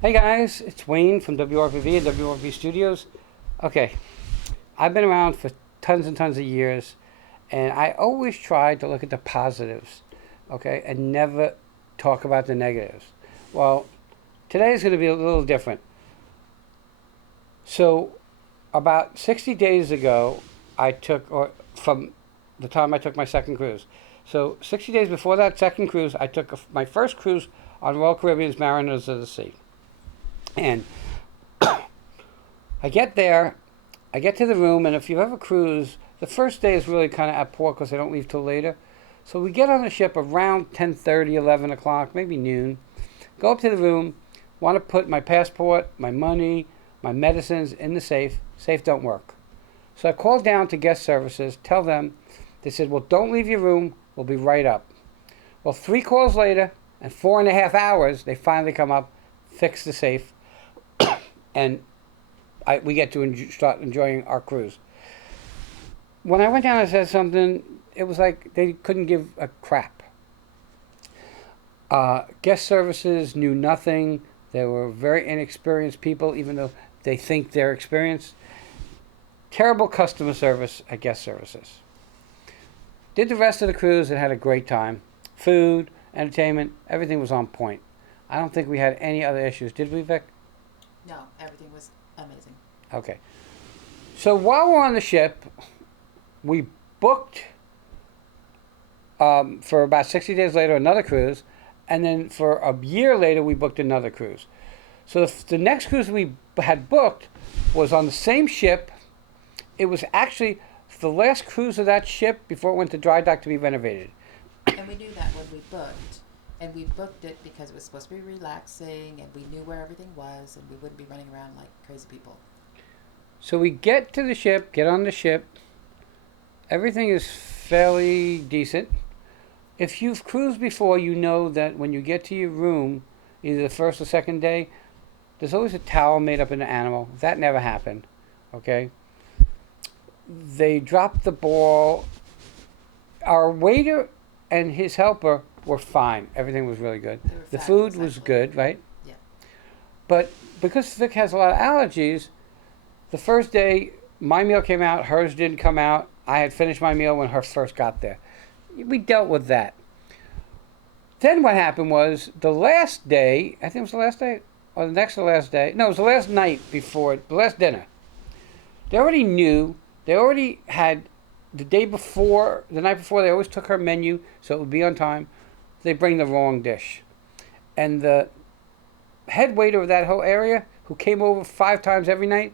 Hey guys, it's Wayne from WRPV and WRPV Studios. Okay, I've been around for tons and tons of years, and I always try to look at the positives, okay, and never talk about the negatives. Well, today is going to be a little different. So, about 60 days ago, I took, or from the time I took my second cruise. So, 60 days before that second cruise, I took my first cruise on Royal Caribbean's Mariners of the Sea. And I get there, I get to the room, and if you ever cruise, the first day is really kind of at port because they don't leave till later. So we get on the ship around 10:30, 11 o'clock, maybe noon. Go up to the room, want to put my passport, my money, my medicines in the safe. Safe don't work. So I call down to guest services, tell them, they said, well, don't leave your room, we'll be right up. Well, 3 calls later, and 4.5 hours, they finally come up, fix the safe, and we get to start enjoying our cruise. When I went down and said something, it was like they couldn't give a crap. Guest services knew nothing. They were very inexperienced people, even though they think they're experienced. Terrible customer service at guest services. Did the rest of the cruise and had a great time. Food, entertainment, everything was on point. I don't think we had any other issues. Did we, Vic? No, everything was amazing. Okay. So while we're on the ship, we booked for about 60 days later another cruise, and then for a year later we booked another cruise. So the next cruise we had booked was on the same ship. It was actually the last cruise of that ship before it went to dry dock to be renovated. And we knew that when we booked. And we booked it because it was supposed to be relaxing and we knew where everything was and we wouldn't be running around like crazy people. So we get to the ship, get on the ship. Everything is fairly decent. If you've cruised before, you know that when you get to your room, either the first or second day, there's always a towel made up in an animal. That never happened. Okay? They dropped the ball. Our waiter and his helper were fine. Everything was really good. They were The fabulous, food was actually. good, right? Yeah. But because Vic has a lot of allergies, the first day my meal came out, hers didn't come out. I had finished my meal when her first got there. We dealt with that. Then what happened was the last day, I think it was the last day, or the next to the last day. No, it was the last night before, the last dinner. They already knew, they already had the day before, the night before, they always took her menu so it would be on time. They bring the wrong dish. And the head waiter of that whole area, who came over 5 times every night,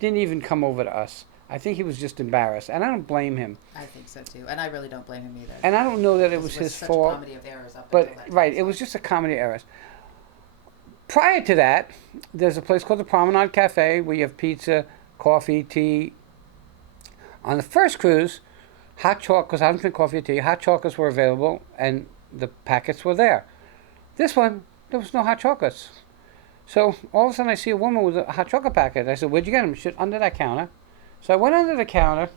didn't even come over to us. I think he was just embarrassed, and I don't blame him. I think so too. And I really don't blame him either. And I don't know that it Because was it was his such a fault, comedy of errors up but until that right, time. it was just a comedy of errors. Prior to that, there's a place called the Promenade Cafe where you have pizza, coffee, tea. On the first cruise, hot chocolate, because I don't drink coffee or tea, hot chocolates were available and the packets were there. This one, there was no hot chocolates. So all of a sudden I see a woman with a hot chocolate packet. I said, where'd you get them? She said, under that counter. So I went under the counter,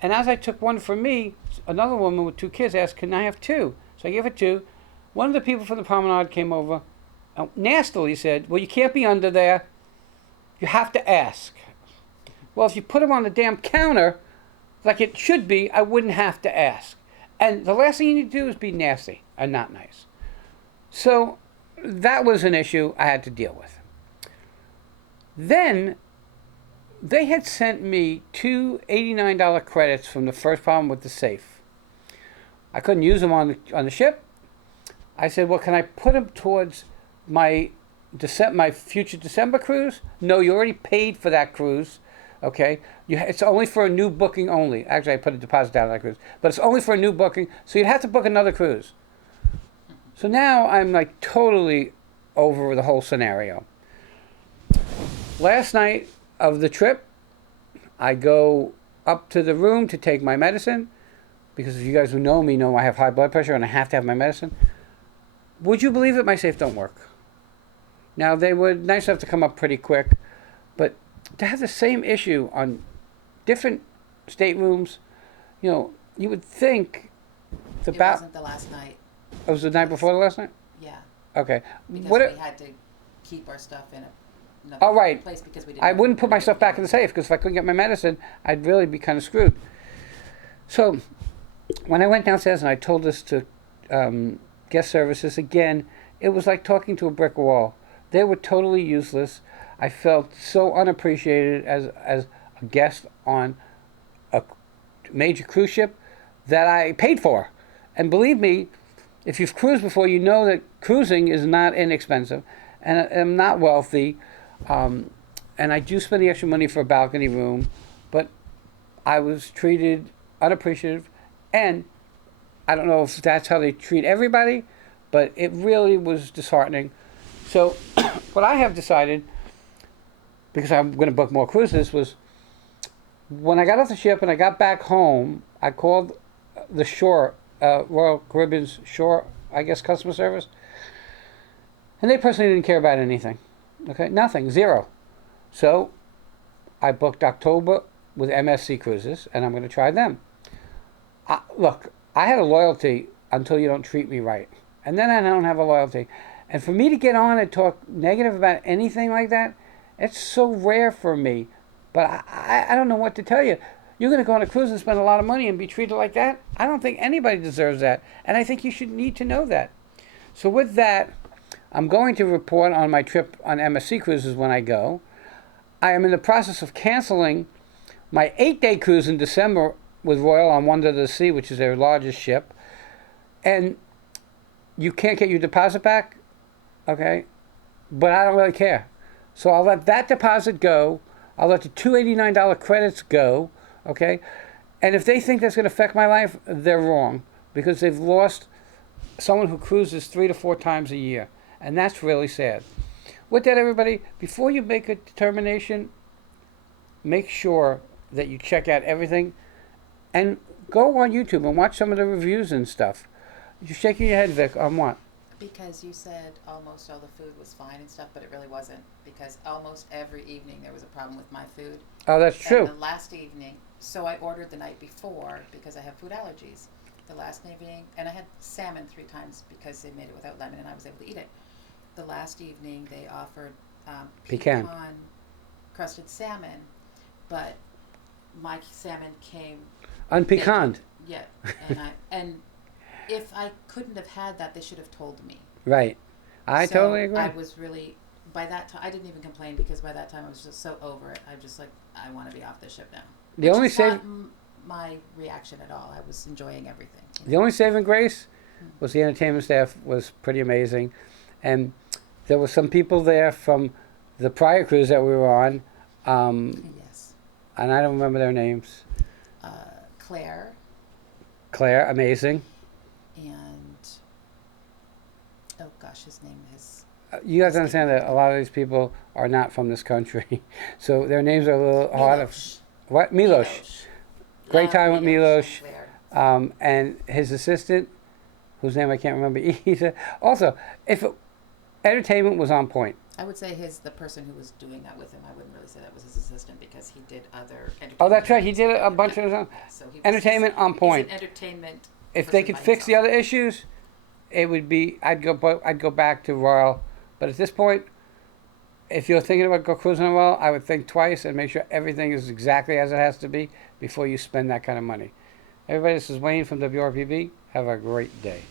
and as I took one for me, another woman with 2 kids asked, can I have two? So I gave her two. One of the people from the promenade came over and nastily said, well, you can't be under there. You have to ask. Well, if you put them on the damn counter, like it should be, I wouldn't have to ask. And the last thing you need to do is be nasty and not nice. So that was an issue I had to deal with. Then they had sent me two $89 credits from the first problem with the safe. I couldn't use them on the ship. I said, well, can I put them towards my my future December cruise? No, you already paid for that cruise. Okay, it's only for a new booking only. Actually, I put a deposit down on that cruise, but it's only for a new booking, so you'd have to book another cruise. So now I'm like totally over the whole scenario. Last night of the trip, I go up to the room to take my medicine because you guys who know me know I have high blood pressure and I have to have my medicine. Would you believe that my safe don't work? Now they were nice enough to come up pretty quick, but to have the same issue on different staterooms, you would think It wasn't the last night. it was the night before the last night. Yeah. Okay, Because what? we had to keep our stuff in another Oh, right. place because we didn't. I know if wouldn't we put were my stuff gonna back in the get safe because if I couldn't get my medicine, I'd really be kind of screwed. So when I went downstairs and I told this to guest services again, it was like talking to a brick wall. They were totally useless. I felt so unappreciated as a guest on a major cruise ship that I paid for. And believe me, if you've cruised before, you know that cruising is not inexpensive, and I'm not wealthy, and I do spend the extra money for a balcony room, but I was treated unappreciative, and I don't know if that's how they treat everybody, but it really was disheartening. So what I have decided, because I'm going to book more cruises, was when I got off the ship and I got back home, I called the shore, Royal Caribbean's shore, I guess, customer service, and they personally didn't care about anything. Okay, nothing, zero. So I booked October with MSC Cruises, and I'm going to try them. Look, I had a loyalty until you don't treat me right, and then I don't have a loyalty. And for me to get on and talk negative about anything like that, it's so rare for me. But I don't know what to tell you. You're going to go on a cruise and spend a lot of money and be treated like that? I don't think anybody deserves that. And I think you should need to know that. So with that, I'm going to report on my trip on MSC Cruises when I go. I am in the process of canceling my 8-day cruise in December with Royal on Wonder of the Sea, which is their largest ship. And you can't get your deposit back, okay? But I don't really care. So I'll let that deposit go. I'll let the $289 credits go, okay? And if they think that's going to affect my life, they're wrong, because they've lost someone who cruises 3 to 4 times a year, and that's really sad. With that, everybody, before you make a determination, make sure that you check out everything, and go on YouTube and watch some of the reviews and stuff. You're shaking your head, Vic, on what? Because you said almost all the food was fine and stuff, but it really wasn't. Because almost every evening there was a problem with my food. Oh, that's true. And the last evening, so I ordered the night before because I have food allergies. The last evening, and I had salmon 3 times because they made it without lemon and I was able to eat it. The last evening they offered pecan crusted salmon, but my salmon came unpecanned. Yeah, and if I couldn't have had that, they should have told me. Right. I totally agree. I was really, by that time, I didn't even complain because by that time I was just so over it. I'm just like, I want to be off the ship now. The only not my reaction at all. I was enjoying everything. The only saving grace was the entertainment staff was pretty amazing, and there were some people there from the prior cruise that we were on. Yes. And I don't remember their names. Claire, amazing. And oh gosh, his name is. You have to understand that a lot of these people are not from this country, so their names are a little hard. What? Milos. Great time with Milos. And his assistant, whose name I can't remember either. Also, if entertainment was on point. I would say the person who was doing that with him, I wouldn't really say that was his assistant because he did other entertainment. Oh, that's right. He did a bunch of so entertainment on point. He's an entertainment. If they could fix the other issues, it would be. I'd go back to Royal. But at this point, if you're thinking about go cruising on Royal, I would think twice and make sure everything is exactly as it has to be before you spend that kind of money. Everybody, this is Wayne from WRPB. Have a great day.